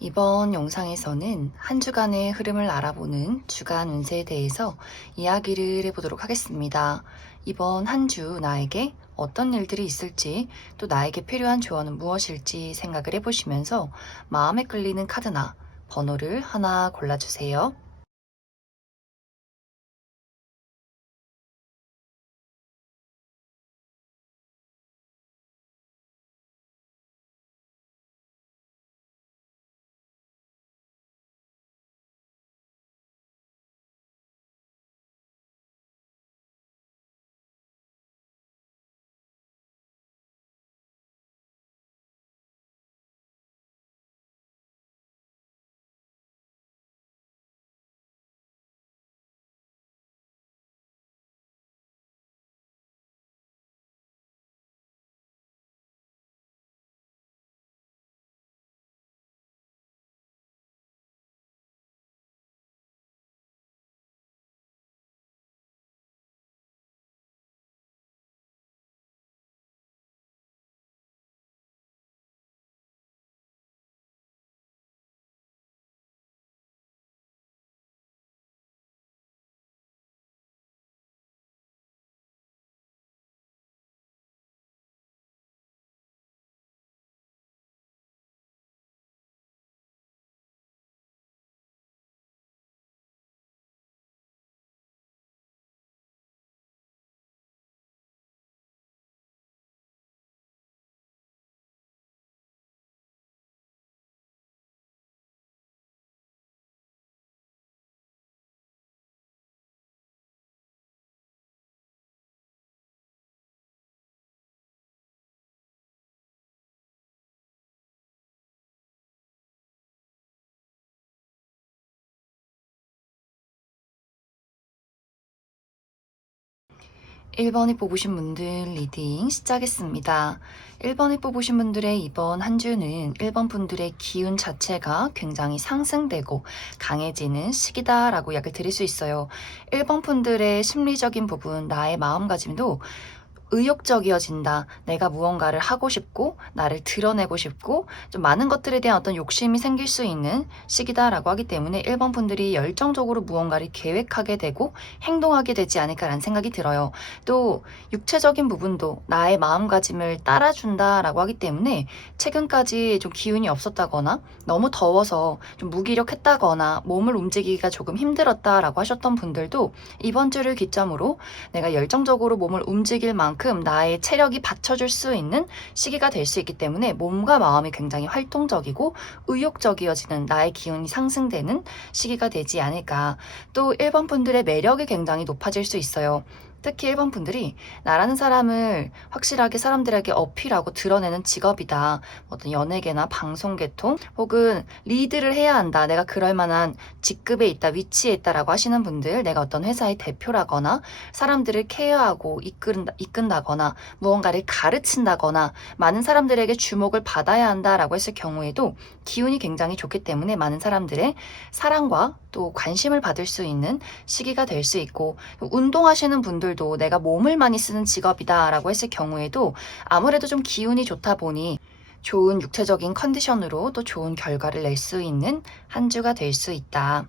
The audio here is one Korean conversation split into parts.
이번 영상에서는 한 주간의 흐름을 알아보는 주간 운세에 대해서 이야기를 해보도록 하겠습니다. 이번 한 주 나에게 어떤 일들이 있을지, 또 나에게 필요한 조언은 무엇일지 생각을 해보시면서 마음에 끌리는 카드나 번호를 하나 골라주세요. 1번이 뽑으신 분들 리딩 시작했습니다. 1번이 뽑으신 분들의 이번 한 주는 1번 분들의 기운 자체가 굉장히 상승되고 강해지는 시기다라고 이야기를 드릴 수 있어요. 1번 분들의 심리적인 부분, 나의 마음가짐도 의욕적이어진다. 내가 무언가를 하고 싶고 나를 드러내고 싶고 좀 많은 것들에 대한 어떤 욕심이 생길 수 있는 시기다라고 하기 때문에 1번 분들이 열정적으로 무언가를 계획하게 되고 행동하게 되지 않을까라는 생각이 들어요. 또 육체적인 부분도 나의 마음가짐을 따라준다라고 하기 때문에 최근까지 좀 기운이 없었다거나 너무 더워서 좀 무기력했다거나 몸을 움직이기가 조금 힘들었다라고 하셨던 분들도 이번 주를 기점으로 내가 열정적으로 몸을 움직일 만큼 나의 체력이 받쳐줄 수 있는 시기가 될 수 있기 때문에 몸과 마음이 굉장히 활동적이고 의욕적이어지는 나의 기운이 상승되는 시기가 되지 않을까. 또 1번 분들의 매력이 굉장히 높아질 수 있어요. 특히 1번 분들이 나라는 사람을 확실하게 사람들에게 어필하고 드러내는 직업이다. 어떤 연예계나 방송계통 혹은 리드를 해야 한다. 내가 그럴 만한 직급에 있다, 위치에 있다라고 하시는 분들, 내가 어떤 회사의 대표라거나 사람들을 케어하고 이끈다거나 무언가를 가르친다거나 많은 사람들에게 주목을 받아야 한다라고 했을 경우에도 기운이 굉장히 좋기 때문에 많은 사람들의 사랑과 또 관심을 받을 수 있는 시기가 될 수 있고, 운동하시는 분들도 내가 몸을 많이 쓰는 직업이다라고 했을 경우에도 아무래도 좀 기운이 좋다 보니 좋은 육체적인 컨디션으로 또 좋은 결과를 낼 수 있는 한 주가 될 수 있다.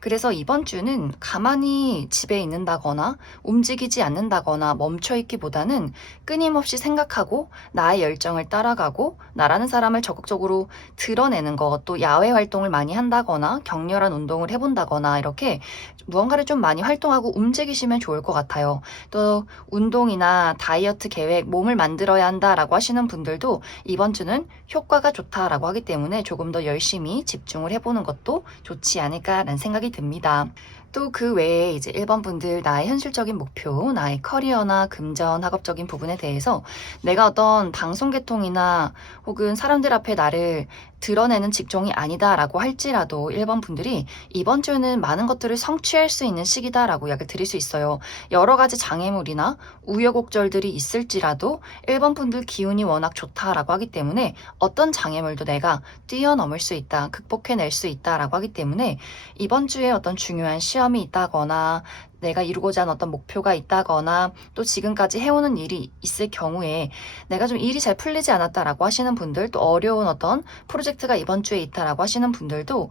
그래서 이번 주는 가만히 집에 있는다거나 움직이지 않는다거나 멈춰있기보다는 끊임없이 생각하고 나의 열정을 따라가고 나라는 사람을 적극적으로 드러내는 것, 또 야외 활동을 많이 한다거나 격렬한 운동을 해본다거나 이렇게 무언가를 좀 많이 활동하고 움직이시면 좋을 것 같아요. 또 운동이나 다이어트 계획, 몸을 만들어야 한다라고 하시는 분들도 이번 주는 효과가 좋다라고 하기 때문에 조금 더 열심히 집중을 해보는 것도 좋지 않을까라는 생각이 듭니다. 또 그 외에 이제 1번 분들 나의 현실적인 목표, 나의 커리어나 금전, 학업적인 부분에 대해서 내가 어떤 방송 계통이나 혹은 사람들 앞에 나를 드러내는 직종이 아니다라고 할지라도 1번 분들이 이번 주는 많은 것들을 성취할 수 있는 시기다라고 이야기를 드릴 수 있어요. 여러 가지 장애물이나 우여곡절들이 있을지라도 1번 분들 기운이 워낙 좋다라고 하기 때문에 때문에 어떤 장애물도 내가 뛰어넘을 수 있다, 극복해낼 수 있다라고 하기 때문에 이번 주에 어떤 중요한 시험이 있다거나 내가 이루고자 하는 어떤 목표가 있다거나 또 지금까지 해오는 일이 있을 경우에 내가 좀 일이 잘 풀리지 않았다라고 하시는 분들, 또 어려운 어떤 프로젝트가 이번 주에 있다라고 하시는 분들도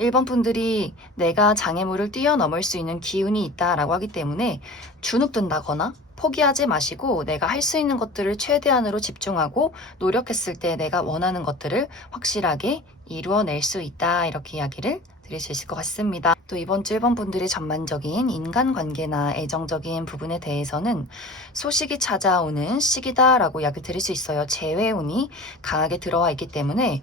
1번 분들이 내가 장애물을 뛰어넘을 수 있는 기운이 있다라고 하기 때문에 주눅든다거나 포기하지 마시고 내가 할 수 있는 것들을 최대한으로 집중하고 노력했을 때 내가 원하는 것들을 확실하게 이루어낼 수 있다, 이렇게 이야기를 드릴 수 있을 것 같습니다. 또 이번 주 1번 분들의 전반적인 인간관계나 애정적인 부분에 대해서는 소식이 찾아오는 시기다라고 이야기 드릴 수 있어요. 재회운이 강하게 들어와 있기 때문에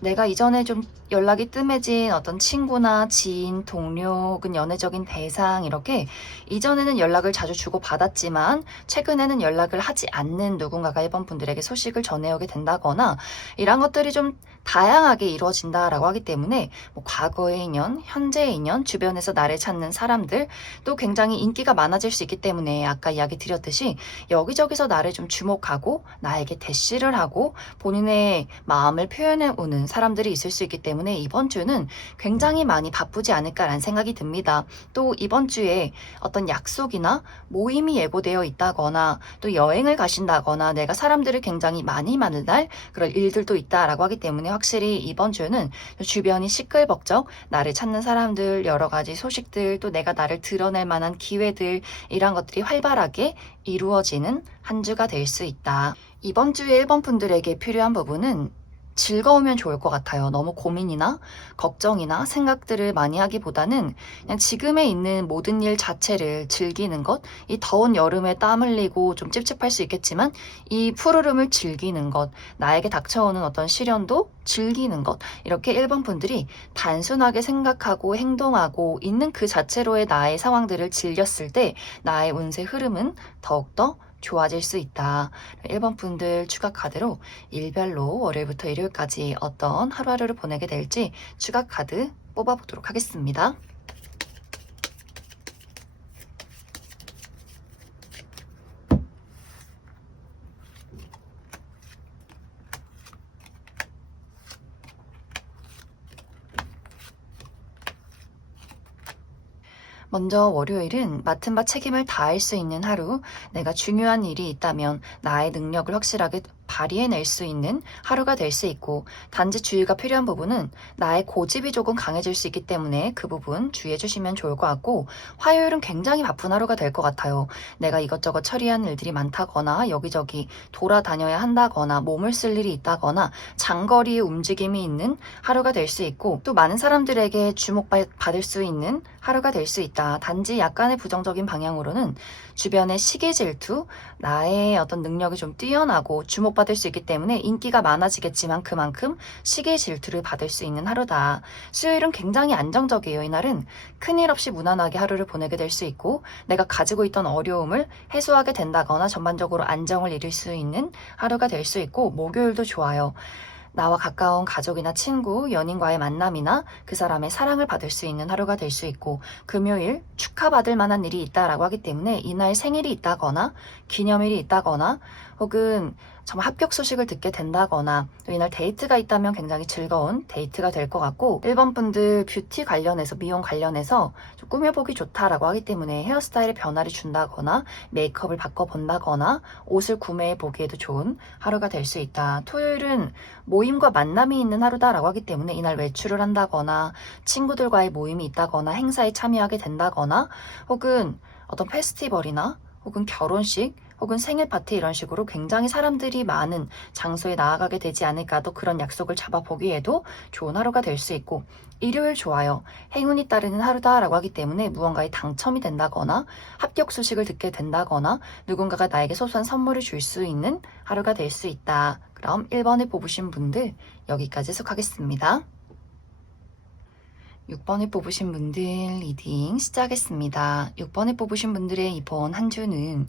내가 이전에 좀 연락이 뜸해진 어떤 친구나 지인, 동료 혹은 연애적인 대상, 이렇게 이전에는 연락을 자주 주고받았지만 최근에는 연락을 하지 않는 누군가가 1번 분들에게 소식을 전해오게 된다거나 이런 것들이 좀 다양하게 이루어진다라고 하기 때문에 뭐 과거의 인연, 현재의 인연, 주변에서 나를 찾는 사람들, 또 굉장히 인기가 많아질 수 있기 때문에 아까 이야기 드렸듯이 여기저기서 나를 좀 주목하고 나에게 대시를 하고 본인의 마음을 표현해 오는 사람들이 있을 수 있기 때문에 이번 주는 굉장히 많이 바쁘지 않을까라는 생각이 듭니다. 또 이번 주에 어떤 약속이나 모임이 예고되어 있다거나 또 여행을 가신다거나 내가 사람들을 굉장히 많이 만날 그런 일들도 있다라고 하기 때문에 확실히 이번 주는 주변이 시끌벅적 나를 찾는 사람들, 여러 가지 소식들, 또 내가 나를 드러낼 만한 기회들, 이런 것들이 활발하게 이루어지는 한 주가 될 수 있다. 이번 주에 1번 분들에게 필요한 부분은 즐거우면 좋을 것 같아요. 너무 고민이나 걱정이나 생각들을 많이 하기보다는 그냥 지금에 있는 모든 일 자체를 즐기는 것, 이 더운 여름에 땀 흘리고 좀 찝찝할 수 있겠지만 이 푸르름을 즐기는 것, 나에게 닥쳐오는 어떤 시련도 즐기는 것, 이렇게 1번 분들이 단순하게 생각하고 행동하고 있는 그 자체로의 나의 상황들을 즐겼을 때 나의 운세 흐름은 더욱더 좋아질 수 있다. 1번 분들 추가 카드로 일별로 월요일부터 일요일까지 어떤 하루하루를 보내게 될지 추가 카드 뽑아보도록 하겠습니다. 먼저 월요일은 맡은 바 책임을 다할 수 있는 하루, 내가 중요한 일이 있다면 나의 능력을 확실하게 발휘해낼 수 있는 하루가 될 수 있고, 단지 주의가 필요한 부분은 나의 고집이 조금 강해질 수 있기 때문에 그 부분 주의해 주시면 좋을 것 같고, 화요일은 굉장히 바쁜 하루가 될 것 같아요. 내가 이것저것 처리하는 일들이 많다거나 여기저기 돌아다녀야 한다거나 몸을 쓸 일이 있다거나 장거리 움직임이 있는 하루가 될 수 있고, 또 많은 사람들에게 주목받을 수 있는 하루가 될 수 있다. 단지 약간의 부정적인 방향으로는 주변의 시기 질투, 나의 어떤 능력이 좀 뛰어나고 주목받을 수 있기 때문에 인기가 많아지겠지만 그만큼 시기 질투를 받을 수 있는 하루다. 수요일은 굉장히 안정적이에요. 이날은 큰일 없이 무난하게 하루를 보내게 될 수 있고, 내가 가지고 있던 어려움을 해소하게 된다거나 전반적으로 안정을 이룰 수 있는 하루가 될 수 있고, 목요일도 좋아요. 나와 가까운 가족이나 친구, 연인과의 만남이나 그 사람의 사랑을 받을 수 있는 하루가 될 수 있고, 금요일 축하받을 만한 일이 있다라고 하기 때문에 이날 생일이 있다거나 기념일이 있다거나 혹은 정말 합격 소식을 듣게 된다거나 또 이날 데이트가 있다면 굉장히 즐거운 데이트가 될 것 같고, 1번 분들 뷰티 관련해서 미용 관련해서 좀 꾸며보기 좋다라고 하기 때문에 헤어스타일에 변화를 준다거나 메이크업을 바꿔본다거나 옷을 구매해 보기에도 좋은 하루가 될 수 있다. 토요일은 모임과 만남이 있는 하루다라고 하기 때문에 이날 외출을 한다거나 친구들과의 모임이 있다거나 행사에 참여하게 된다거나 혹은 어떤 페스티벌이나 혹은 결혼식 혹은 생일 파티 이런 식으로 굉장히 사람들이 많은 장소에 나아가게 되지 않을까, 또 그런 약속을 잡아보기에도 좋은 하루가 될 수 있고, 일요일 좋아요. 행운이 따르는 하루다라고 하기 때문에 무언가에 당첨이 된다거나 합격 소식을 듣게 된다거나 누군가가 나에게 소소한 선물을 줄 수 있는 하루가 될 수 있다. 그럼 1번을 뽑으신 분들 여기까지 속하겠습니다. 6번을 뽑으신 분들 리딩 시작하겠습니다. 6번을 뽑으신 분들의 이번 한 주는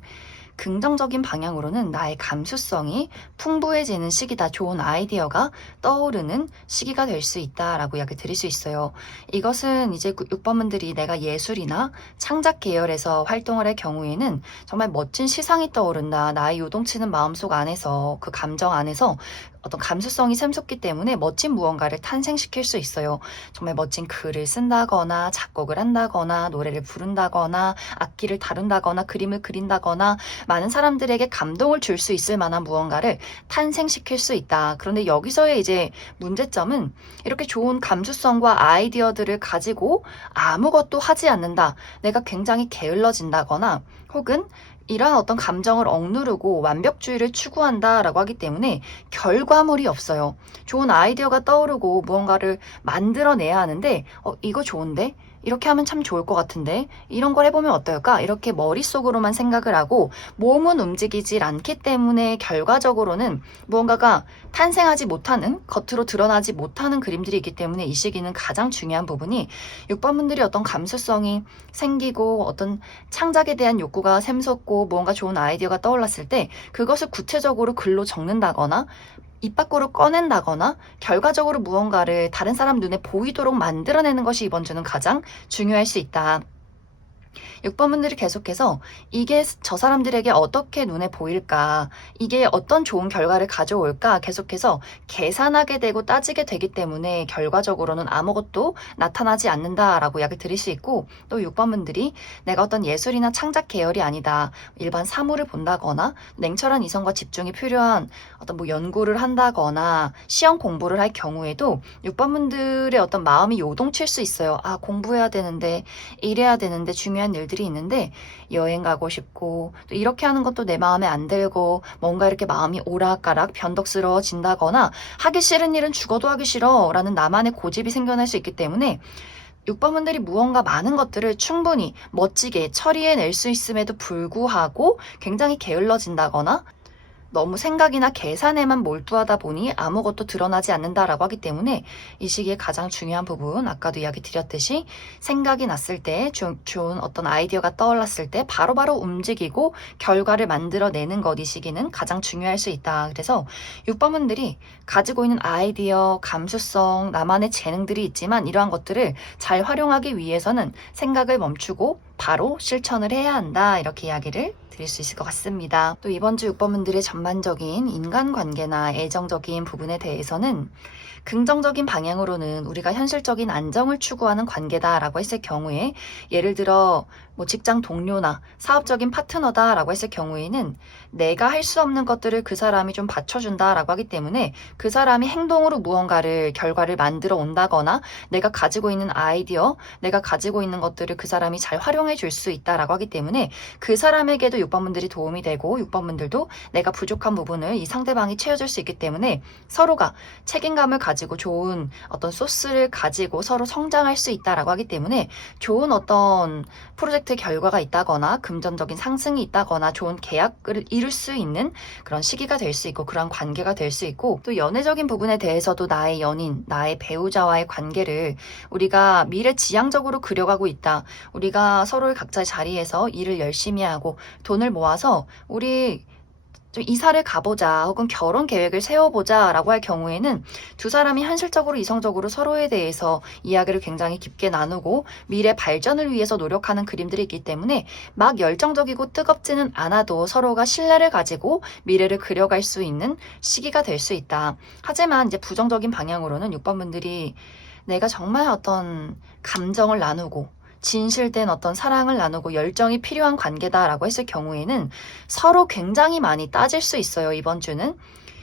긍정적인 방향으로는 나의 감수성이 풍부해지는 시기다. 좋은 아이디어가 떠오르는 시기가 될 수 있다라고 이야기 드릴 수 있어요. 이것은 이제 6번 분들이 내가 예술이나 창작 계열에서 활동을 할 경우에는 정말 멋진 시상이 떠오른다. 나의 요동치는 마음속 안에서 그 감정 안에서 어떤 감수성이 샘솟기 때문에 멋진 무언가를 탄생시킬 수 있어요. 정말 멋진 글을 쓴다거나 작곡을 한다거나 노래를 부른다거나 악기를 다룬다거나 그림을 그린다거나 많은 사람들에게 감동을 줄 수 있을 만한 무언가를 탄생시킬 수 있다. 그런데 여기서의 이제 문제점은 이렇게 좋은 감수성과 아이디어들을 가지고 아무것도 하지 않는다. 내가 굉장히 게을러진다거나 혹은 이러한 어떤 감정을 억누르고 완벽주의를 추구한다라고 하기 때문에 결과물이 없어요. 좋은 아이디어가 떠오르고 무언가를 만들어내야 하는데 이거 좋은데? 이렇게 하면 참 좋을 것 같은데 이런 걸 해보면 어떨까? 이렇게 머릿속으로만 생각을 하고 몸은 움직이질 않기 때문에 결과적으로는 무언가가 탄생하지 못하는, 겉으로 드러나지 못하는 그림들이 있기 때문에 이 시기는 가장 중요한 부분이 6번분들이 어떤 감수성이 생기고 어떤 창작에 대한 욕구가 샘솟고 무언가 좋은 아이디어가 떠올랐을 때 그것을 구체적으로 글로 적는다거나 입 밖으로 꺼낸다거나 결과적으로 무언가를 다른 사람 눈에 보이도록 만들어내는 것이 이번 주는 가장 중요할 수 있다. 6번분들이 계속해서 이게 저 사람들에게 어떻게 눈에 보일까, 이게 어떤 좋은 결과를 가져올까 계속해서 계산하게 되고 따지게 되기 때문에 결과적으로는 아무것도 나타나지 않는다라고 이야기를 드릴 수 있고, 또 6번분들이 내가 어떤 예술이나 창작 계열이 아니다, 일반 사물을 본다거나 냉철한 이성과 집중이 필요한 어떤 뭐 연구를 한다거나 시험 공부를 할 경우에도 6번분들의 어떤 마음이 요동칠 수 있어요. 아, 공부해야 되는데, 일해야 되는데, 중요한 일들이 있는데 여행 가고 싶고 또 이렇게 하는 것도 내 마음에 안 들고 뭔가 이렇게 마음이 오락가락 변덕스러워진다거나 하기 싫은 일은 죽어도 하기 싫어 라는 나만의 고집이 생겨날 수 있기 때문에 6번분들이 무언가 많은 것들을 충분히 멋지게 처리해낼 수 있음에도 불구하고 굉장히 게을러진다거나 너무 생각이나 계산에만 몰두하다 보니 아무것도 드러나지 않는다라고 하기 때문에 이 시기에 가장 중요한 부분, 아까도 이야기 드렸듯이 생각이 났을 때 좋은 어떤 아이디어가 떠올랐을 때 바로바로 움직이고 결과를 만들어내는 것, 이 시기는 가장 중요할 수 있다. 그래서 6번분들이 가지고 있는 아이디어, 감수성, 나만의 재능들이 있지만 이러한 것들을 잘 활용하기 위해서는 생각을 멈추고 바로 실천을 해야 한다. 이렇게 이야기를 드릴 수 있을 것 같습니다. 또 이번 주 6번분들의 전반적인 인간관계나 애정적인 부분에 대해서는 긍정적인 방향으로는 우리가 현실적인 안정을 추구하는 관계다라고 했을 경우에, 예를 들어 뭐 직장 동료나 사업적인 파트너다라고 했을 경우에는 내가 할 수 없는 것들을 그 사람이 좀 받쳐준다라고 하기 때문에 그 사람이 행동으로 무언가를 결과를 만들어 온다거나 내가 가지고 있는 아이디어, 내가 가지고 있는 것들을 그 사람이 잘 활용해 줄 수 있다라고 하기 때문에 그 사람에게도 6번분들이 도움이 되고 6번분들도 내가 부족한 부분을 이 상대방이 채워줄 수 있기 때문에 서로가 책임감을 가지고 좋은 어떤 소스를 가지고 서로 성장할 수 있다라고 하기 때문에 좋은 어떤 프로젝트 결과가 있다거나 금전적인 상승이 있다거나 좋은 계약을 이룰 수 있는 그런 시기가 될 수 있고 그런 관계가 될 수 있고, 또 연애적인 부분에 대해서도 나의 연인, 나의 배우자와의 관계를 우리가 미래지향적으로 그려가고 있다. 우리가 서로의 각자의 자리에서 일을 열심히 하고 돈을 모아서 우리 좀 이사를 가보자 혹은 결혼 계획을 세워보자 라고 할 경우에는 두 사람이 현실적으로 이성적으로 서로에 대해서 이야기를 굉장히 깊게 나누고 미래 발전을 위해서 노력하는 그림들이 있기 때문에 막 열정적이고 뜨겁지는 않아도 서로가 신뢰를 가지고 미래를 그려갈 수 있는 시기가 될 수 있다. 하지만 이제 부정적인 방향으로는 6번분들이 내가 정말 어떤 감정을 나누고 진실된 어떤 사랑을 나누고 열정이 필요한 관계다라고 했을 경우에는 서로 굉장히 많이 따질 수 있어요. 이번 주는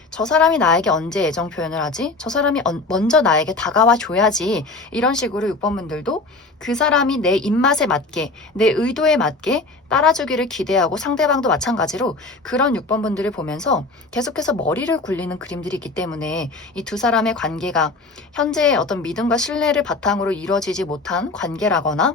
저 사람이 나에게 언제 애정 표현을 하지? 저 사람이 먼저 나에게 다가와 줘야지. 이런 식으로 6번분들도 그 사람이 내 입맛에 맞게, 내 의도에 맞게 따라주기를 기대하고, 상대방도 마찬가지로 그런 6번분들을 보면서 계속해서 머리를 굴리는 그림들이 있기 때문에 이 두 사람의 관계가 현재의 어떤 믿음과 신뢰를 바탕으로 이루어지지 못한 관계라거나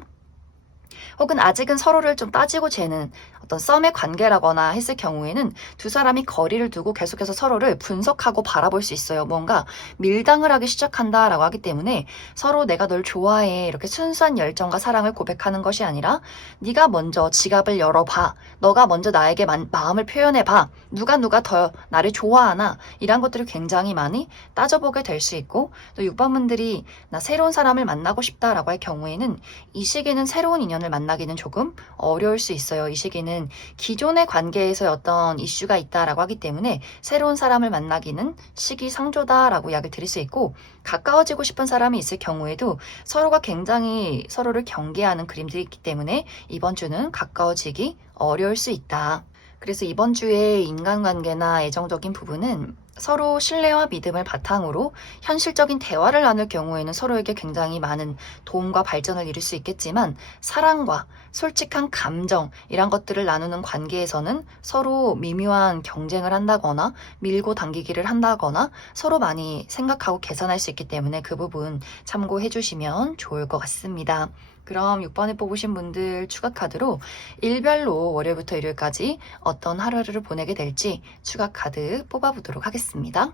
혹은 아직은 서로를 좀 따지고 재는 어떤 썸의 관계라거나 했을 경우에는 두 사람이 거리를 두고 계속해서 서로를 분석하고 바라볼 수 있어요. 뭔가 밀당을 하기 시작한다라고 하기 때문에 서로 내가 널 좋아해 이렇게 순수한 열정과 사랑을 고백하는 것이 아니라 네가 먼저 지갑을 열어봐, 너가 먼저 나에게 마음을 표현해봐, 누가 더 나를 좋아하나, 이런 것들을 굉장히 많이 따져보게 될 수 있고, 또 6번분들이 나 새로운 사람을 만나고 싶다라고 할 경우에는 이 시기는 새로운 인연을 만나 만나기는 조금 어려울 수 있어요. 이 시기는 기존의 관계에서 어떤 이슈가 있다라고 하기 때문에 새로운 사람을 만나기는 시기상조다라고 이야기를 드릴 수 있고, 가까워지고 싶은 사람이 있을 경우에도 서로가 굉장히 서로를 경계하는 그림들이 있기 때문에 이번 주는 가까워지기 어려울 수 있다. 그래서 이번 주에 인간관계나 애정적인 부분은 서로 신뢰와 믿음을 바탕으로 현실적인 대화를 나눌 경우에는 서로에게 굉장히 많은 도움과 발전을 이룰 수 있겠지만, 사랑과 솔직한 감정 이런 것들을 나누는 관계에서는 서로 미묘한 경쟁을 한다거나 밀고 당기기를 한다거나 서로 많이 생각하고 계산할 수 있기 때문에 그 부분 참고해 주시면 좋을 것 같습니다. 그럼 6번에 뽑으신 분들 추가 카드로 일별로 월요일부터 일요일까지 어떤 하루를 보내게 될지 추가 카드 뽑아보도록 하겠습니다.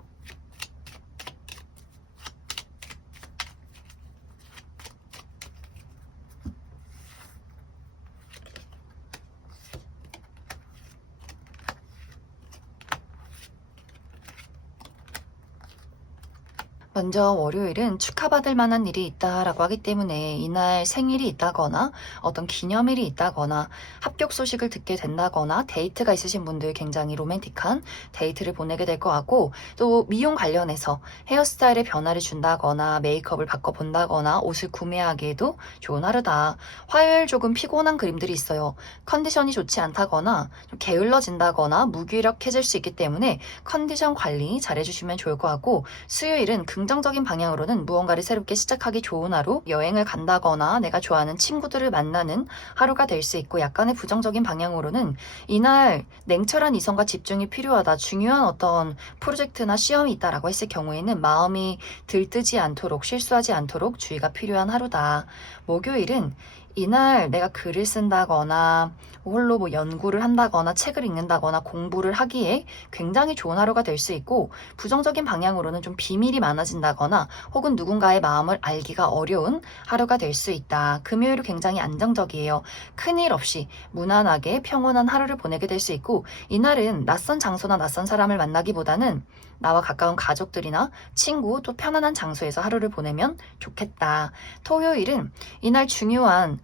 먼저 월요일은 축하받을 만한 일이 있다라고 하기 때문에 이날 생일이 있다거나 어떤 기념일이 있다거나 합격 소식을 듣게 된다거나 데이트가 있으신 분들 굉장히 로맨틱한 데이트를 보내게 될 것 같고, 또 미용 관련해서 헤어스타일의 변화를 준다거나 메이크업을 바꿔본다거나 옷을 구매하기에도 좋은 하루다. 화요일 조금 피곤한 그림들이 있어요. 컨디션이 좋지 않다거나 좀 게을러진다거나 무기력해질 수 있기 때문에 컨디션 관리 잘 해주시면 좋을 것 같고, 수요일은 긍정적인 방향으로는 무언가를 새롭게 시작하기 좋은 하루, 여행을 간다거나 내가 좋아하는 친구들을 만나는 하루가 될 수 있고, 약간의 부정적인 방향으로는 이날 냉철한 이성과 집중이 필요하다, 중요한 어떤 프로젝트나 시험이 있다라고 했을 경우에는 마음이 들뜨지 않도록 실수하지 않도록 주의가 필요한 하루다. 목요일은 이날 내가 글을 쓴다거나 홀로 연구를 한다거나 책을 읽는다거나 공부를 하기에 굉장히 좋은 하루가 될 수 있고, 부정적인 방향으로는 좀 비밀이 많아진다거나 혹은 누군가의 마음을 알기가 어려운 하루가 될 수 있다. 금요일은 굉장히 안정적이에요. 큰일 없이 무난하게 평온한 하루를 보내게 될 수 있고, 이날은 낯선 장소나 낯선 사람을 만나기보다는 나와 가까운 가족들이나 친구, 또 편안한 장소에서 하루를 보내면 좋겠다. 토요일은 이날 중요한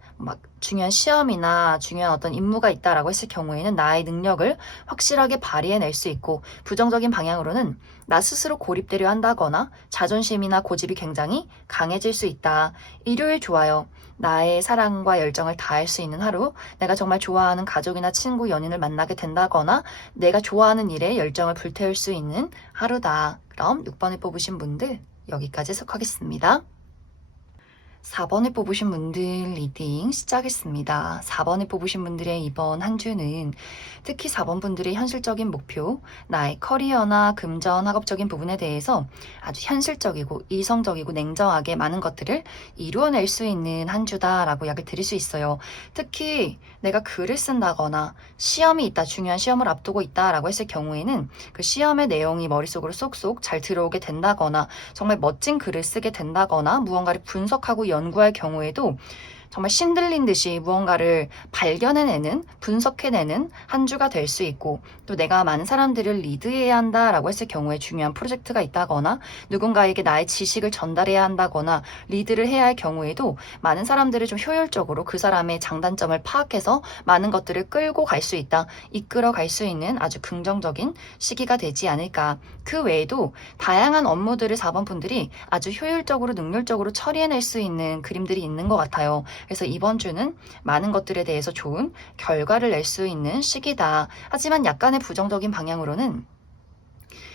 시험이나 중요한 어떤 임무가 있다라고 했을 경우에는 나의 능력을 확실하게 발휘해낼 수 있고, 부정적인 방향으로는 나 스스로 고립되려 한다거나 자존심이나 고집이 굉장히 강해질 수 있다. 일요일 좋아요. 나의 사랑과 열정을 다할 수 있는 하루, 내가 정말 좋아하는 가족이나 친구, 연인을 만나게 된다거나 내가 좋아하는 일에 열정을 불태울 수 있는 하루다. 그럼 6번을 뽑으신 분들 여기까지 해석하겠습니다. 4번을 뽑으신 분들 리딩 시작했습니다. 4번을 뽑으신 분들의 이번 한 주는 특히 4번 분들의 현실적인 목표, 나의 커리어나 금전, 학업적인 부분에 대해서 아주 현실적이고 이성적이고 냉정하게 많은 것들을 이루어낼 수 있는 한 주다라고 이야기를 드릴 수 있어요. 특히 내가 글을 쓴다거나 시험이 있다, 중요한 시험을 앞두고 있다라고 했을 경우에는 그 시험의 내용이 머릿속으로 쏙쏙 잘 들어오게 된다거나 정말 멋진 글을 쓰게 된다거나 무언가를 분석하고 연구할 경우에도 정말 신들린 듯이 무언가를 발견해내는, 분석해내는 한 주가 될 수 있고, 또 내가 많은 사람들을 리드해야 한다라고 했을 경우에 중요한 프로젝트가 있다거나 누군가에게 나의 지식을 전달해야 한다거나 리드를 해야 할 경우에도 많은 사람들을 좀 효율적으로 그 사람의 장단점을 파악해서 많은 것들을 끌고 갈 수 있다, 이끌어 갈 수 있는 아주 긍정적인 시기가 되지 않을까. 그 외에도 다양한 업무들을 4번 분들이 아주 효율적으로 능률적으로 처리해낼 수 있는 그림들이 있는 것 같아요. 그래서 이번 주는 많은 것들에 대해서 좋은 결과를 낼 수 있는 시기다. 하지만 약간의 부정적인 방향으로는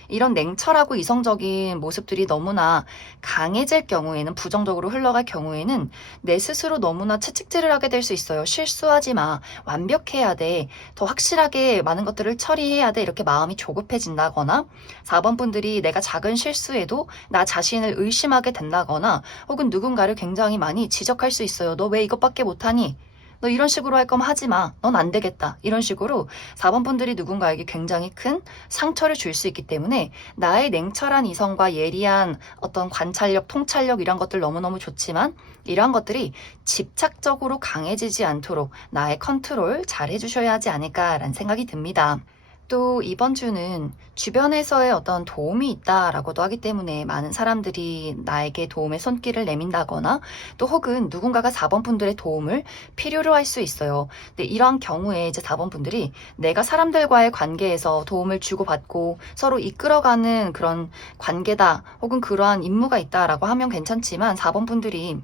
이런 냉철하고 이성적인 모습들이 너무나 강해질 경우에는, 부정적으로 흘러갈 경우에는 내 스스로 너무나 채찍질을 하게 될 수 있어요. 실수하지 마, 완벽해야 돼, 더 확실하게 많은 것들을 처리해야 돼, 이렇게 마음이 조급해진다거나 4번 분들이 내가 작은 실수에도 나 자신을 의심하게 된다거나 혹은 누군가를 굉장히 많이 지적할 수 있어요. 너 왜 이것밖에 못하니? 너 이런 식으로 할 거면 하지 마. 넌 안 되겠다. 이런 식으로 4번 분들이 누군가에게 굉장히 큰 상처를 줄 수 있기 때문에 나의 냉철한 이성과 예리한 어떤 관찰력, 통찰력 이런 것들 너무너무 좋지만 이러한 것들이 집착적으로 강해지지 않도록 나의 컨트롤 잘 해주셔야 하지 않을까라는 생각이 듭니다. 또 이번 주는 주변에서의 어떤 도움이 있다라고도 하기 때문에 많은 사람들이 나에게 도움의 손길을 내민다거나 또 혹은 누군가가 4번 분들의 도움을 필요로 할 수 있어요. 근데 이런 경우에 이제 4번 분들이 내가 사람들과의 관계에서 도움을 주고받고 서로 이끌어가는 그런 관계다 혹은 그러한 임무가 있다라고 하면 괜찮지만 4번 분들이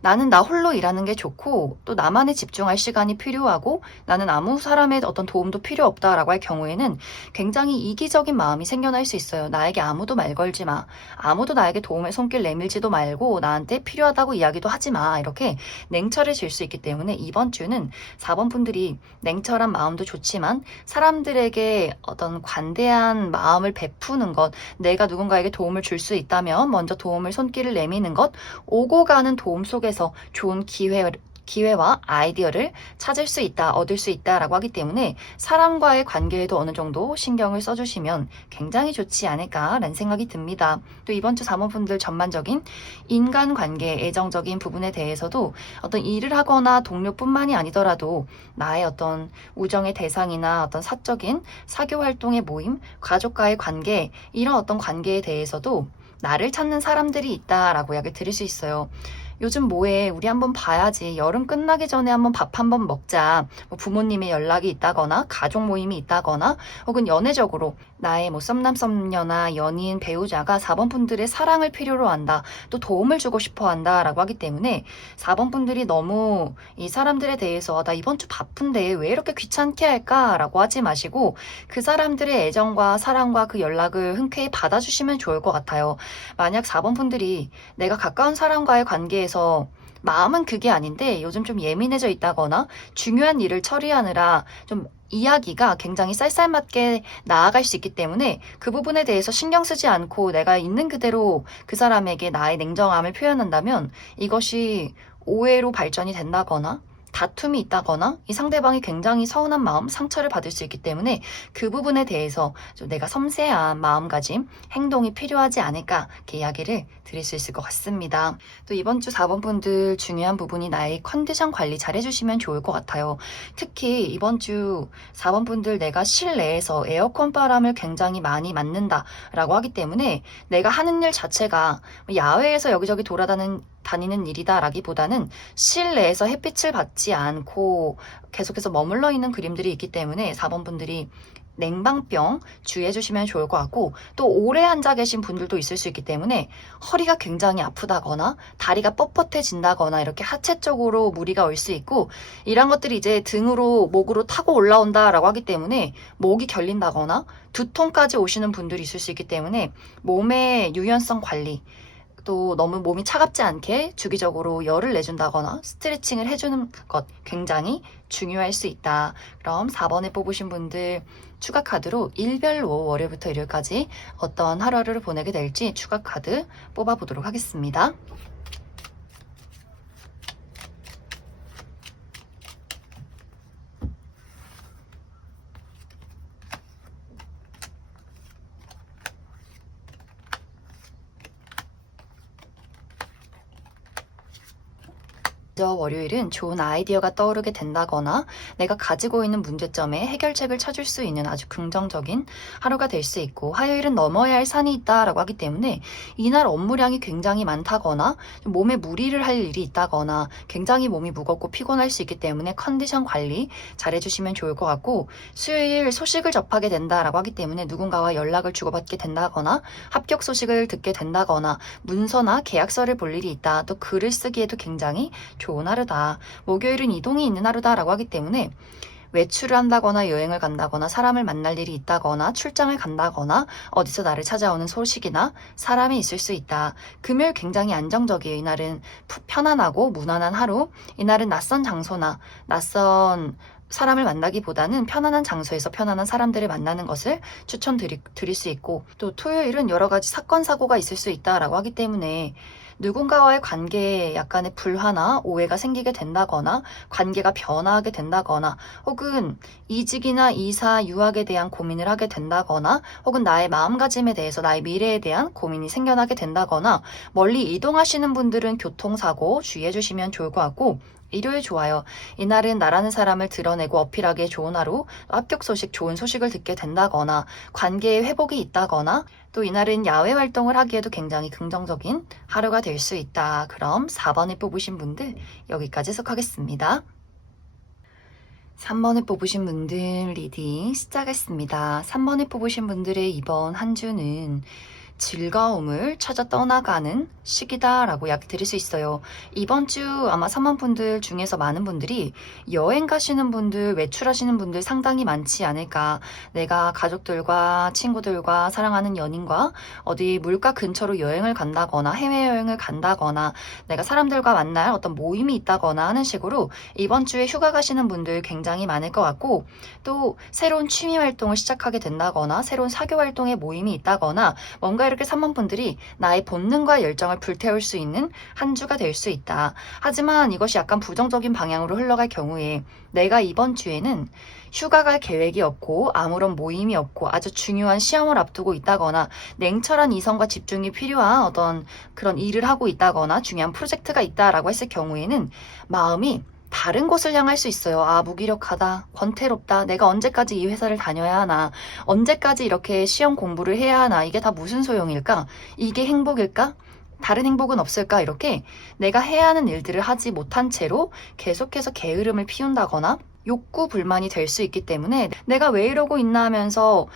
나는 나 홀로 일하는 게 좋고 또 나만에 집중할 시간이 필요하고 나는 아무 사람의 어떤 도움도 필요 없다라고 할 경우에는 굉장히 이기적인 마음이 생겨날 수 있어요. 나에게 아무도 말 걸지 마. 아무도 나에게 도움의 손길 내밀지도 말고 나한테 필요하다고 이야기도 하지 마. 이렇게 냉철해질 수 있기 때문에 이번 주는 4번 분들이 냉철한 마음도 좋지만 사람들에게 어떤 관대한 마음을 베푸는 것, 내가 누군가에게 도움을 줄 수 있다면 먼저 도움을 손길을 내미는 것, 오고 가는 도움 속에서 좋은 기회와 아이디어를 찾을 수 있다, 얻을 수 있다라고 하기 때문에 사람과의 관계에도 어느 정도 신경을 써주시면 굉장히 좋지 않을까라는 생각이 듭니다. 또 이번 주 3호분들 전반적인 인간관계, 애정적인 부분에 대해서도 어떤 일을 하거나 동료뿐만이 아니더라도 나의 어떤 우정의 대상이나 어떤 사적인 사교 활동의 모임, 가족과의 관계, 이런 어떤 관계에 대해서도 나를 찾는 사람들이 있다라고 이야기 드릴 수 있어요. 요즘 뭐해? 우리 한번 봐야지. 여름 끝나기 전에 한번 밥 한번 먹자. 뭐 부모님의 연락이 있다거나 가족 모임이 있다거나 혹은 연애적으로 나의 뭐 썸남 썸녀나 연인 배우자가 4번 분들의 사랑을 필요로 한다. 또 도움을 주고 싶어 한다라고 하기 때문에 4번 분들이 너무 이 사람들에 대해서 나 이번 주 바쁜데 왜 이렇게 귀찮게 할까라고 하지 마시고 그 사람들의 애정과 사랑과 그 연락을 흔쾌히 받아주시면 좋을 것 같아요. 만약 4번 분들이 내가 가까운 사람과의 관계에서 마음은 그게 아닌데 요즘 좀 예민해져 있다거나 중요한 일을 처리하느라 좀 이야기가 굉장히 쌀쌀맞게 나아갈 수 있기 때문에 그 부분에 대해서 신경 쓰지 않고 내가 있는 그대로 그 사람에게 나의 냉정함을 표현한다면 이것이 오해로 발전이 된다거나 다툼이 있다거나 이 상대방이 굉장히 서운한 마음, 상처를 받을 수 있기 때문에 그 부분에 대해서 좀 내가 섬세한 마음가짐, 행동이 필요하지 않을까 이렇게 이야기를 드릴 수 있을 것 같습니다. 또 이번 주 4번 분들 중요한 부분이 나의 컨디션 관리 잘 해주시면 좋을 것 같아요. 특히 이번 주 4번 분들 내가 실내에서 에어컨 바람을 굉장히 많이 맞는다라고 하기 때문에 내가 하는 일 자체가 야외에서 여기저기 다니는 일이다라기보다는 실내에서 햇빛을 받지 않고 계속해서 머물러 있는 그림들이 있기 때문에 4번 분들이 냉방병 주의해 주시면 좋을 것 같고 또 오래 앉아 계신 분들도 있을 수 있기 때문에 허리가 굉장히 아프다거나 다리가 뻣뻣해진다거나 이렇게 하체 쪽으로 무리가 올 수 있고 이런 것들이 이제 등으로 목으로 타고 올라온다라고 하기 때문에 목이 결린다거나 두통까지 오시는 분들이 있을 수 있기 때문에 몸의 유연성 관리 또 너무 몸이 차갑지 않게 주기적으로 열을 내준다거나 스트레칭을 해주는 것 굉장히 중요할 수 있다. 그럼 4번에 뽑으신 분들 추가 카드로 일별로 월요일부터 일요일까지 어떤 하루를 보내게 될지 추가 카드 뽑아보도록 하겠습니다. 월요일은 좋은 아이디어가 떠오르게 된다거나 내가 가지고 있는 문제점에 해결책을 찾을 수 있는 아주 긍정적인 하루가 될 수 있고 화요일은 넘어야 할 산이 있다라고 하기 때문에 이날 업무량이 굉장히 많다거나 몸에 무리를 할 일이 있다거나 굉장히 몸이 무겁고 피곤할 수 있기 때문에 컨디션 관리 잘 해주시면 좋을 것 같고 수요일 소식을 접하게 된다라고 하기 때문에 누군가와 연락을 주고받게 된다거나 합격 소식을 듣게 된다거나 문서나 계약서를 볼 일이 있다. 또 글을 쓰기에도 굉장히 좋은 하루다. 목요일은 이동이 있는 하루다라고 하기 때문에 외출을 한다거나 여행을 간다거나 사람을 만날 일이 있다거나 출장을 간다거나 어디서 나를 찾아오는 소식이나 사람이 있을 수 있다. 금요일 굉장히 안정적이에요. 이날은 편안하고 무난한 하루. 이날은 낯선 장소나 낯선 사람을 만나기보다는 편안한 장소에서 편안한 사람들을 만나는 것을 드릴 수 있고 또 토요일은 여러 가지 사건 사고가 있을 수 있다라고 하기 때문에 누군가와의 관계에 약간의 불화나 오해가 생기게 된다거나 관계가 변화하게 된다거나 혹은 이직이나 이사, 유학에 대한 고민을 하게 된다거나 혹은 나의 마음가짐에 대해서 나의 미래에 대한 고민이 생겨나게 된다거나 멀리 이동하시는 분들은 교통사고 주의해 주시면 좋을 것 같고 일요일 좋아요. 이날은 나라는 사람을 드러내고 어필하기에 좋은 하루, 합격 소식, 좋은 소식을 듣게 된다거나, 관계의 회복이 있다거나, 또 이날은 야외 활동을 하기에도 굉장히 긍정적인 하루가 될 수 있다. 그럼 4번을 뽑으신 분들 여기까지 해석하겠습니다. 3번을 뽑으신 분들 리딩 시작했습니다. 3번을 뽑으신 분들의 이번 한 주는 즐거움을 찾아 떠나가는 시기다라고 이야기 드릴 수 있어요. 이번 주 아마 3번 분들 중에서 많은 분들이 여행 가시는 분들, 외출하시는 분들 상당히 많지 않을까. 내가 가족들과 친구들과 사랑하는 연인과 어디 물가 근처로 여행을 간다거나 해외여행을 간다거나 내가 사람들과 만날 어떤 모임이 있다거나 하는 식으로 이번 주에 휴가 가시는 분들 굉장히 많을 것 같고, 또 새로운 취미 활동을 시작하게 된다거나 새로운 사교 활동에 모임이 있다거나 뭔가 이렇게 3번 분들이 나의 본능과 열정을 불태울 수 있는 한 주가 될 수 있다. 하지만 이것이 약간 부정적인 방향으로 흘러갈 경우에 내가 이번 주에는 휴가 갈 계획이 없고 아무런 모임이 없고 아주 중요한 시험을 앞두고 있다거나 냉철한 이성과 집중이 필요한 어떤 그런 일을 하고 있다거나 중요한 프로젝트가 있다라고 했을 경우에는 마음이 다른 곳을 향할 수 있어요. 아, 무기력하다, 권태롭다, 내가 언제까지 이 회사를 다녀야 하나, 언제까지 이렇게 시험 공부를 해야 하나, 이게 다 무슨 소용일까? 이게 행복일까? 다른 행복은 없을까? 이렇게 내가 해야 하는 일들을 하지 못한 채로 계속해서 게으름을 피운다거나 욕구 불만이 될 수 있기 때문에 내가 왜 이러고 있나 하면서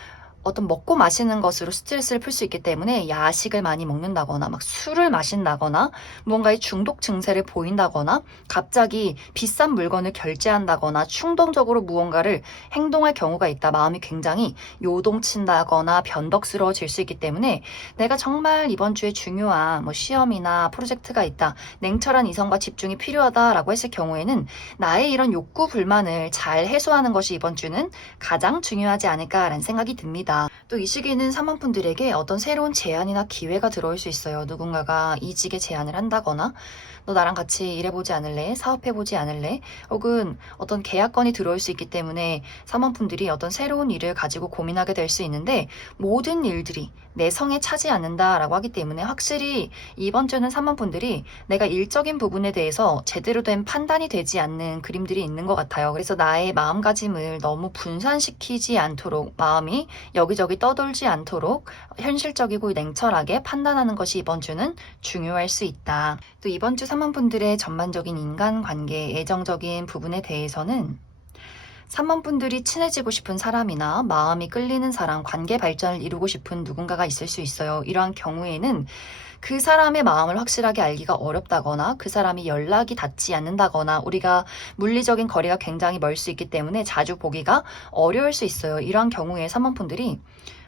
어떤 먹고 마시는 것으로 스트레스를 풀 수 있기 때문에 야식을 많이 먹는다거나 막 술을 마신다거나 무언가의 중독 증세를 보인다거나 갑자기 비싼 물건을 결제한다거나 충동적으로 무언가를 행동할 경우가 있다. 마음이 굉장히 요동친다거나 변덕스러워질 수 있기 때문에 내가 정말 이번 주에 중요한 뭐 시험이나 프로젝트가 있다. 냉철한 이성과 집중이 필요하다라고 했을 경우에는 나의 이런 욕구 불만을 잘 해소하는 것이 이번 주는 가장 중요하지 않을까라는 생각이 듭니다. 또 이 시기는 3번 분들에게 어떤 새로운 제안이나 기회가 들어올 수 있어요. 누군가가 이직에 제안을 한다거나 너 나랑 같이 일해보지 않을래? 사업해보지 않을래? 혹은 어떤 계약건이 들어올 수 있기 때문에 3번 분들이 어떤 새로운 일을 가지고 고민하게 될 수 있는데 모든 일들이 내 성에 차지 않는다라고 하기 때문에 확실히 이번 주는 3번 분들이 내가 일적인 부분에 대해서 제대로 된 판단이 되지 않는 그림들이 있는 것 같아요. 그래서 나의 마음가짐을 너무 분산시키지 않도록 마음이 여기저기 떠돌지 않도록 현실적이고 냉철하게 판단하는 것이 이번 주는 중요할 수 있다. 또 이번 주 3번 분들의 전반적인 인간관계, 애정적인 부분에 대해서는 3번 분들이 친해지고 싶은 사람이나 마음이 끌리는 사람, 관계 발전을 이루고 싶은 누군가가 있을 수 있어요. 이러한 경우에는 그 사람의 마음을 확실하게 알기가 어렵다거나 그 사람이 연락이 닿지 않는다거나 우리가 물리적인 거리가 굉장히 멀 수 있기 때문에 자주 보기가 어려울 수 있어요. 이러한 경우에 3번 분들이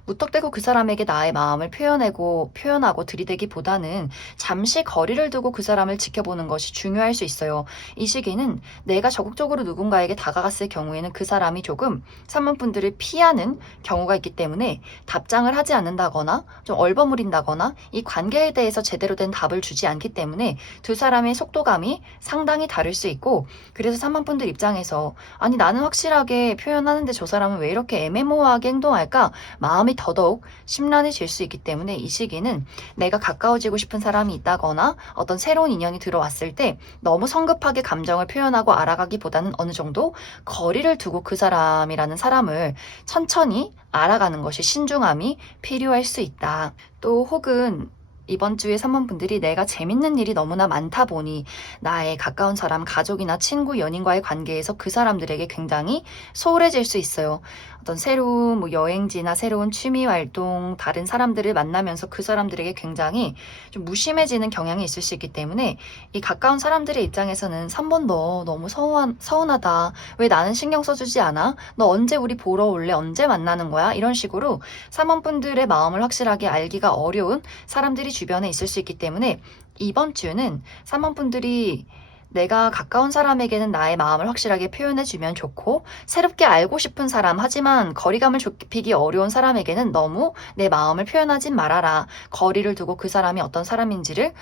무턱대고 그 사람에게 나의 마음을 표현하고 들이대기보다는 잠시 거리를 두고 그 사람을 지켜보는 것이 중요할 수 있어요. 이 시기는 내가 적극적으로 누군가에게 다가갔을 경우에는 그 사람이 조금 3번 분들을 피하는 경우가 있기 때문에 답장을 하지 않는다거나 좀 얼버무린다거나 이 관계에 대해서 제대로 된 답을 주지 않기 때문에 두 사람의 속도감이 상당히 다를 수 있고, 그래서 3번 분들 입장에서 아니 나는 확실하게 표현하는데 저 사람은 왜 이렇게 애매모호하게 행동할까? 마음이 더더욱 심란해질 수 있기 때문에 이 시기는 내가 가까워지고 싶은 사람이 있다거나 어떤 새로운 인연이 들어왔을 때 너무 성급하게 감정을 표현하고 알아가기보다는 어느 정도 거리를 두고 그 사람이라는 사람을 천천히 알아가는 것이 신중함이 필요할 수 있다. 또 혹은 이번 주에 3번 분들이 내가 재밌는 일이 너무나 많다 보니 나의 가까운 사람, 가족이나 친구, 연인과의 관계에서 그 사람들에게 굉장히 소홀해질 수 있어요. 어떤 새로운 뭐 여행지나 새로운 취미 활동, 다른 사람들을 만나면서 그 사람들에게 굉장히 좀 무심해지는 경향이 있을 수 있기 때문에 이 가까운 사람들의 입장에서는 3번 너 너무 서운하다. 왜 나는 신경 써주지 않아? 너 언제 우리 보러 올래? 언제 만나는 거야? 이런 식으로 3번 분들의 마음을 확실하게 알기가 어려운 사람들이 주변에 있을 수 있기 때문에 이번 주는 3번 분들이 내가 가까운 사람에게는 나의 마음을 확실하게 표현해주면 좋고, 새롭게 알고 싶은 사람, 하지만 거리감을 좁히기 어려운 사람에게는 너무 내 마음을 표현하지 말아라. 거리를 두고 그 사람이 어떤 사람인지를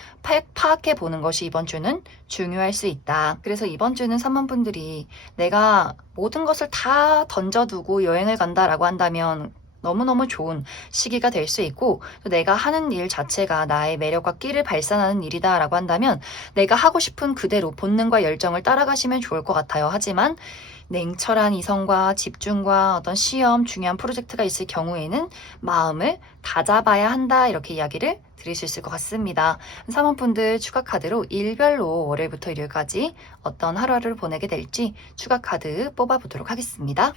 파악해 보는 것이 이번 주는 중요할 수 있다. 그래서 이번 주는 3번 분들이 내가 모든 것을 다 던져두고 여행을 간다라고 한다면 너무너무 좋은 시기가 될 수 있고, 또 내가 하는 일 자체가 나의 매력과 끼를 발산하는 일이다라고 한다면 내가 하고 싶은 그대로 본능과 열정을 따라가시면 좋을 것 같아요. 하지만 냉철한 이성과 집중과 어떤 시험, 중요한 프로젝트가 있을 경우에는 마음을 다잡아야 한다, 이렇게 이야기를 드릴 수 있을 것 같습니다. 사모분들 추가 카드로 일별로 월요일부터 일요일까지 어떤 하루하루를 보내게 될지 추가 카드 뽑아보도록 하겠습니다.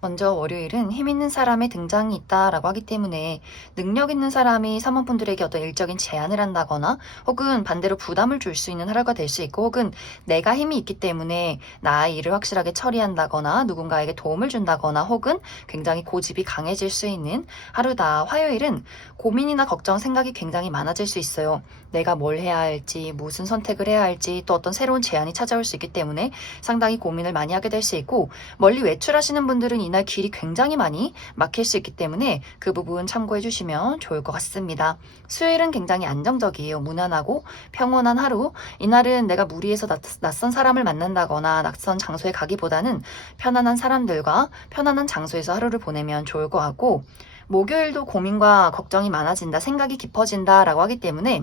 먼저 월요일은 힘 있는 사람의 등장이 있다라고 하기 때문에 능력 있는 사람이 사모분들에게 어떤 일적인 제안을 한다거나 혹은 반대로 부담을 줄 수 있는 하루가 될 수 있고, 혹은 내가 힘이 있기 때문에 나의 일을 확실하게 처리한다거나 누군가에게 도움을 준다거나 혹은 굉장히 고집이 강해질 수 있는 하루다. 화요일은 고민이나 걱정, 생각이 굉장히 많아질 수 있어요. 내가 뭘 해야 할지, 무슨 선택을 해야 할지, 또 어떤 새로운 제안이 찾아올 수 있기 때문에 상당히 고민을 많이 하게 될 수 있고, 멀리 외출하시는 분들은 이날 길이 굉장히 많이 막힐 수 있기 때문에 그 부분 참고해 주시면 좋을 것 같습니다. 수요일은 굉장히 안정적이에요. 무난하고 평온한 하루. 이날은 내가 무리해서 낯선 사람을 만난다거나 낯선 장소에 가기보다는 편안한 사람들과 편안한 장소에서 하루를 보내면 좋을 것 같고, 목요일도 고민과 걱정이 많아진다, 생각이 깊어진다 라고 하기 때문에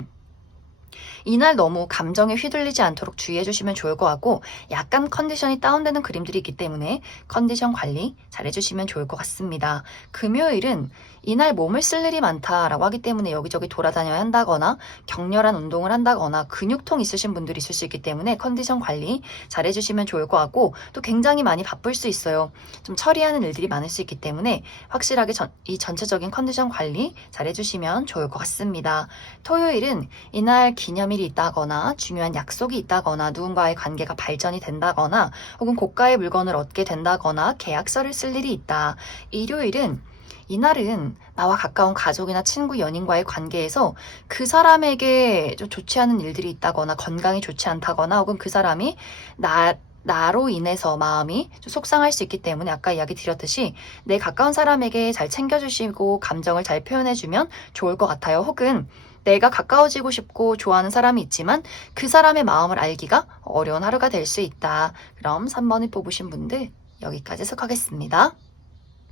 이날 너무 감정에 휘둘리지 않도록 주의해 주시면 좋을 것 같고, 약간 컨디션이 다운되는 그림들이 있기 때문에 컨디션 관리 잘 해주시면 좋을 것 같습니다. 금요일은 이날 몸을 쓸 일이 많다라고 하기 때문에 여기저기 돌아다녀야 한다거나 격렬한 운동을 한다거나 근육통 있으신 분들이 있을 수 있기 때문에 컨디션 관리 잘 해주시면 좋을 것 같고, 또 굉장히 많이 바쁠 수 있어요. 좀 처리하는 일들이 많을 수 있기 때문에 확실하게 이 전체적인 컨디션 관리 잘 해주시면 좋을 것 같습니다. 토요일은 이날 기념일이 있다거나 중요한 약속이 있다거나 누군가의 관계가 발전이 된다거나 혹은 고가의 물건을 얻게 된다거나 계약서를 쓸 일이 있다. 일요일은 이날은 나와 가까운 가족이나 친구, 연인과의 관계에서 그 사람에게 좀 좋지 않은 일들이 있다거나 건강이 좋지 않다거나 혹은 그 사람이 나로 인해서 마음이 좀 속상할 수 있기 때문에 아까 이야기 드렸듯이 내 가까운 사람에게 잘 챙겨주시고 감정을 잘 표현해주면 좋을 것 같아요. 혹은 내가 가까워지고 싶고 좋아하는 사람이 있지만 그 사람의 마음을 알기가 어려운 하루가 될 수 있다. 그럼 3번을 뽑으신 분들 여기까지 해석하겠습니다.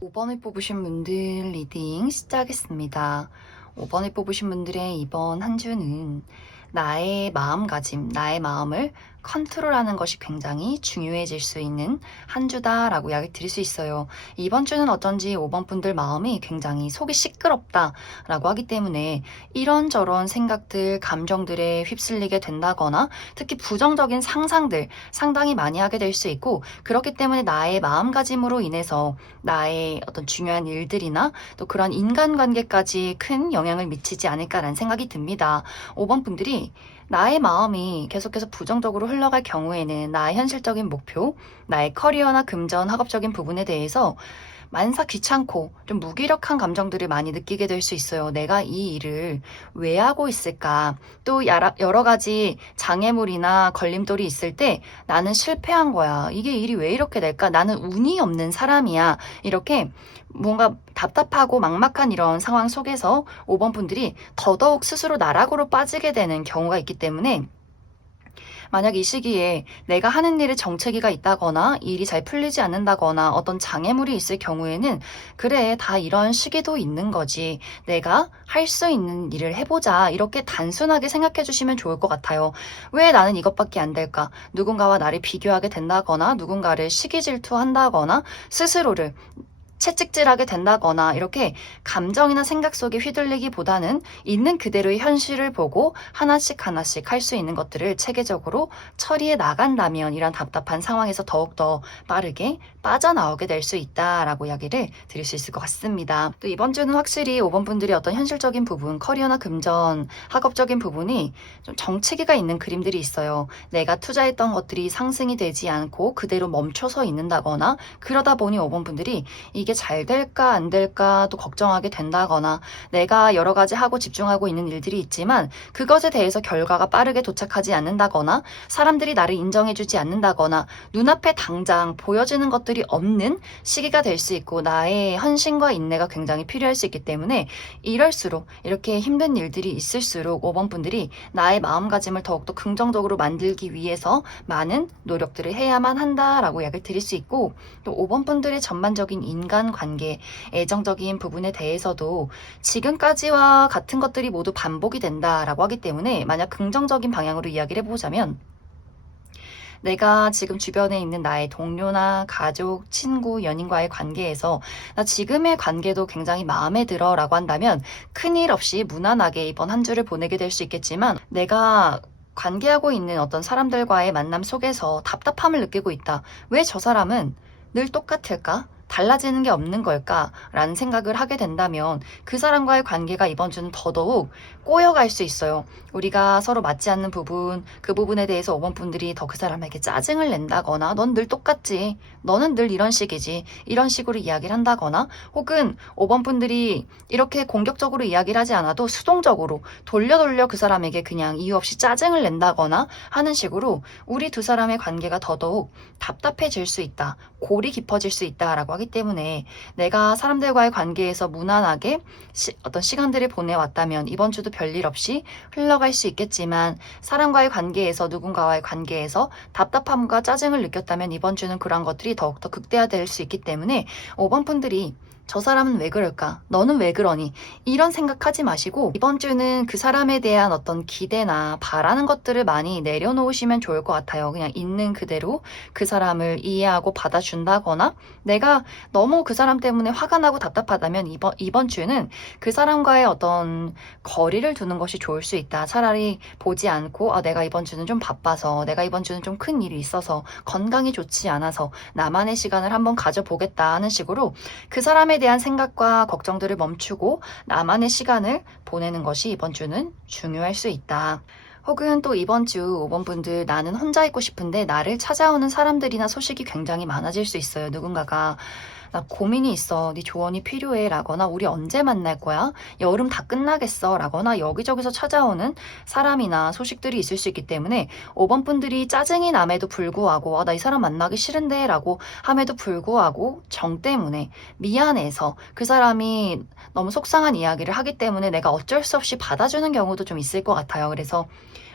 5번을 뽑으신 분들 리딩 시작하겠습니다. 5번을 뽑으신 분들의 이번 한 주는 나의 마음가짐, 나의 마음을 컨트롤하는 것이 굉장히 중요해질 수 있는 한 주다라고 이야기 드릴 수 있어요. 이번 주는 어쩐지 5번 분들 마음이 굉장히 속이 시끄럽다라고 하기 때문에 이런저런 생각들, 감정들에 휩쓸리게 된다거나 특히 부정적인 상상들 상당히 많이 하게 될 수 있고, 그렇기 때문에 나의 마음가짐으로 인해서 나의 어떤 중요한 일들이나 또 그런 인간관계까지 큰 영향을 미치지 않을까라는 생각이 듭니다. 5번 분들이 나의 마음이 계속해서 부정적으로 흘러갈 경우에는 나의 현실적인 목표, 나의 커리어나 금전, 학업적인 부분에 대해서 만사 귀찮고 좀 무기력한 감정들을 많이 느끼게 될 수 있어요. 내가 이 일을 왜 하고 있을까? 또 여러 가지 장애물이나 걸림돌이 있을 때 나는 실패한 거야. 이게 일이 왜 이렇게 될까? 나는 운이 없는 사람이야. 이렇게 뭔가 답답하고 막막한 이런 상황 속에서 5번 분들이 더더욱 스스로 나락으로 빠지게 되는 경우가 있기 때문에 만약 이 시기에 내가 하는 일에 정체기가 있다거나 일이 잘 풀리지 않는다거나 어떤 장애물이 있을 경우에는 그래, 다 이런 시기도 있는 거지. 내가 할 수 있는 일을 해보자. 이렇게 단순하게 생각해 주시면 좋을 것 같아요. 왜 나는 이것밖에 안 될까? 누군가와 나를 비교하게 된다거나 누군가를 시기 질투한다거나 스스로를 채찍질하게 된다거나 이렇게 감정이나 생각 속에 휘둘리기보다는 있는 그대로의 현실을 보고 하나씩 하나씩 할 수 있는 것들을 체계적으로 처리해 나간다면 이런 답답한 상황에서 더욱더 빠르게 빠져나오게 될 수 있다라고 이야기를 드릴 수 있을 것 같습니다. 또 이번 주는 확실히 5번 분들이 어떤 현실적인 부분, 커리어나 금전, 학업적인 부분이 좀 정체기가 있는 그림들이 있어요. 내가 투자했던 것들이 상승이 되지 않고 그대로 멈춰서 있는다거나 그러다 보니 5번 분들이 이게 이게 잘 될까 안 될까도 걱정하게 된다거나 내가 여러 가지 하고 집중하고 있는 일들이 있지만 그것에 대해서 결과가 빠르게 도착하지 않는다거나 사람들이 나를 인정해주지 않는다거나 눈앞에 당장 보여지는 것들이 없는 시기가 될 수 있고 나의 헌신과 인내가 굉장히 필요할 수 있기 때문에 이럴수록 이렇게 힘든 일들이 있을수록 5번 분들이 나의 마음가짐을 더욱더 긍정적으로 만들기 위해서 많은 노력들을 해야만 한다라고 이야기를 드릴 수 있고 또 5번 분들의 전반적인 인간관계, 애정적인 부분에 대해서도 지금까지와 같은 것들이 모두 반복이 된다라고 하기 때문에 만약 긍정적인 방향으로 이야기를 해보자면 내가 지금 주변에 있는 나의 동료나 가족, 친구, 연인과의 관계에서 나 지금의 관계도 굉장히 마음에 들어 라고 한다면 큰일 없이 무난하게 이번 한 주를 보내게 될 수 있겠지만 내가 관계하고 있는 어떤 사람들과의 만남 속에서 답답함을 느끼고 있다. 왜 저 사람은 늘 똑같을까? 달라지는 게 없는 걸까? 라는 생각을 하게 된다면 그 사람과의 관계가 이번 주는 더더욱 꼬여갈 수 있어요. 우리가 서로 맞지 않는 부분, 그 부분에 대해서 5번 분들이 더 그 사람에게 짜증을 낸다거나 넌 늘 똑같지, 너는 늘 이런 식이지, 이런 식으로 이야기를 한다거나 혹은 5번 분들이 이렇게 공격적으로 이야기를 하지 않아도 수동적으로 돌려 그 사람에게 그냥 이유 없이 짜증을 낸다거나 하는 식으로 우리 두 사람의 관계가 더더욱 답답해질 수 있다, 골이 깊어질 수 있다라고 하기 때문에 내가 사람들과의 관계에서 무난하게 어떤 시간들을 보내왔다면 이번 주도 별일 없이 흘러갈 수 있겠지만 사람과의 관계에서 누군가와의 관계에서 답답함과 짜증을 느꼈다면 이번 주는 그런 것들이 더욱더 극대화될 수 있기 때문에 5번 분들이 저 사람은 왜 그럴까? 너는 왜 그러니? 이런 생각하지 마시고 이번 주는 그 사람에 대한 어떤 기대나 바라는 것들을 많이 내려놓으시면 좋을 것 같아요. 그냥 있는 그대로 그 사람을 이해하고 받아준다거나 내가 너무 그 사람 때문에 화가 나고 답답하다면 이번 주는 그 사람과의 어떤 거리를 두는 것이 좋을 수 있다. 차라리 보지 않고 내가 이번 주는 좀 바빠서 내가 이번 주는 좀 큰 일이 있어서 건강이 좋지 않아서 나만의 시간을 한번 가져보겠다 하는 식으로 그 사람에 대한 생각과 걱정들을 멈추고 나만의 시간을 보내는 것이 이번 주는 중요할 수 있다. 혹은 또 이번 주 5번 분들 나는 혼자 있고 싶은데 나를 찾아오는 사람들이나 소식이 굉장히 많아질 수 있어요. 누군가가 나 고민이 있어. 네 조언이 필요해. 라거나 우리 언제 만날 거야? 여름 다 끝나겠어. 라거나 여기저기서 찾아오는 사람이나 소식들이 있을 수 있기 때문에 5번 분들이 짜증이 남에도 불구하고 나 이 사람 만나기 싫은데 라고 함에도 불구하고 정 때문에 미안해서 그 사람이 너무 속상한 이야기를 하기 때문에 내가 어쩔 수 없이 받아주는 경우도 좀 있을 것 같아요. 그래서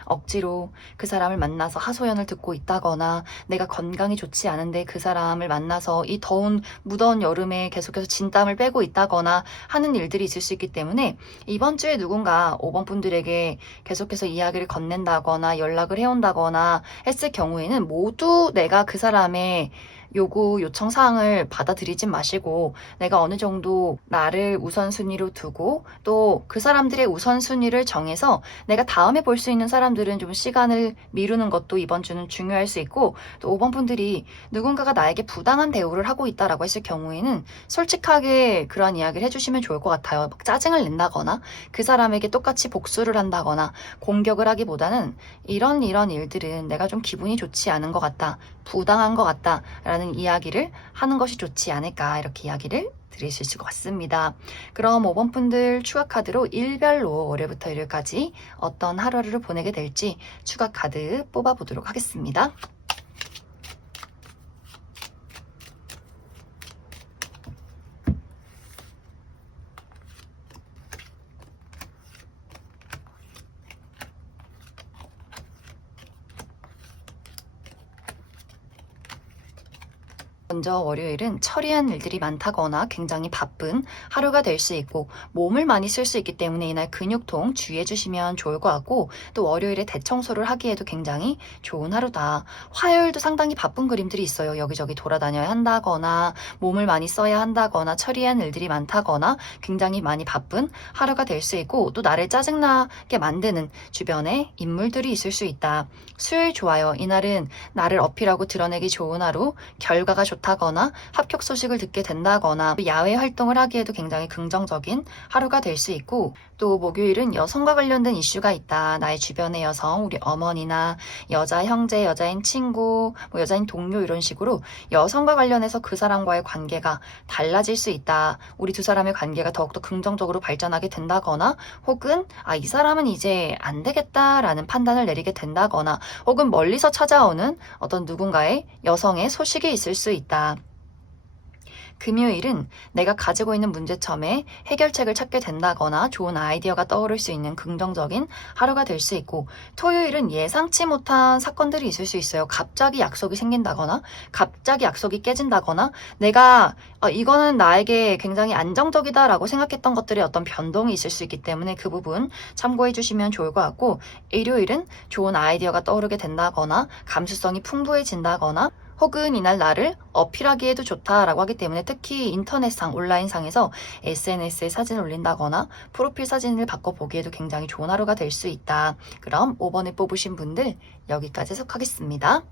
억지로 그 사람을 만나서 하소연을 듣고 있다거나 내가 건강이 좋지 않은데 그 사람을 만나서 이 더운 무더운 여름에 계속해서 진땀을 빼고 있다거나 하는 일들이 있을 수 있기 때문에 이번 주에 누군가 5번 분들에게 계속해서 이야기를 건넨다거나 연락을 해온다거나 했을 경우에는 모두 내가 그 사람의 요청 사항을 받아들이지 마시고 내가 어느 정도 나를 우선순위로 두고 또 그 사람들의 우선순위를 정해서 내가 다음에 볼 수 있는 사람들은 좀 시간을 미루는 것도 이번 주는 중요할 수 있고 또 5번 분들이 누군가가 나에게 부당한 대우를 하고 있다라고 했을 경우에는 솔직하게 그러한 이야기를 해주시면 좋을 것 같아요. 막 짜증을 낸다거나 그 사람에게 똑같이 복수를 한다거나 공격을 하기보다는 이런 일들은 내가 좀 기분이 좋지 않은 것 같다, 부당한 것 같다 라는 이야기를 하는 것이 좋지 않을까 이렇게 이야기를 드릴 수 있을 것 같습니다. 그럼 5번 분들 추가 카드로 일별로 월요일부터 일요일까지 어떤 하루를 보내게 될지 추가 카드 뽑아보도록 하겠습니다. 먼저 월요일은 처리한 일들이 많다거나 굉장히 바쁜 하루가 될 수 있고 몸을 많이 쓸 수 있기 때문에 이날 근육통 주의해 주시면 좋을 것 같고 또 월요일에 대청소를 하기에도 굉장히 좋은 하루다. 화요일도 상당히 바쁜 그림들이 있어요. 여기저기 돌아다녀야 한다거나 몸을 많이 써야 한다거나 처리한 일들이 많다거나 굉장히 많이 바쁜 하루가 될 수 있고 또 나를 짜증나게 만드는 주변에 인물들이 있을 수 있다. 수요일 좋아요. 이날은 나를 어필하고 드러내기 좋은 하루, 결과가 좋다. 좋다거나 합격 소식을 듣게 된다거나 야외 활동을 하기에도 굉장히 긍정적인 하루가 될 수 있고, 또 목요일은 여성과 관련된 이슈가 있다. 나의 주변의 여성, 우리 어머니나 여자 형제, 여자인 친구, 여자인 동료 이런 식으로 여성과 관련해서 그 사람과의 관계가 달라질 수 있다. 우리 두 사람의 관계가 더욱더 긍정적으로 발전하게 된다거나, 혹은 이 사람은 이제 안 되겠다라는 판단을 내리게 된다거나, 혹은 멀리서 찾아오는 어떤 누군가의 여성의 소식이 있을 수 있다. 금요일은 내가 가지고 있는 문제점에 해결책을 찾게 된다거나 좋은 아이디어가 떠오를 수 있는 긍정적인 하루가 될 수 있고, 토요일은 예상치 못한 사건들이 있을 수 있어요. 갑자기 약속이 생긴다거나 갑자기 약속이 깨진다거나, 내가 이거는 나에게 굉장히 안정적이다라고 생각했던 것들의 어떤 변동이 있을 수 있기 때문에 그 부분 참고해 주시면 좋을 것 같고, 일요일은 좋은 아이디어가 떠오르게 된다거나 감수성이 풍부해진다거나, 혹은 이날 나를 어필하기에도 좋다라고 하기 때문에, 특히 인터넷상, 온라인상에서 SNS에 사진을 올린다거나 프로필 사진을 바꿔보기에도 굉장히 좋은 하루가 될 수 있다. 그럼 5번에 뽑으신 분들 여기까지 해석하겠습니다.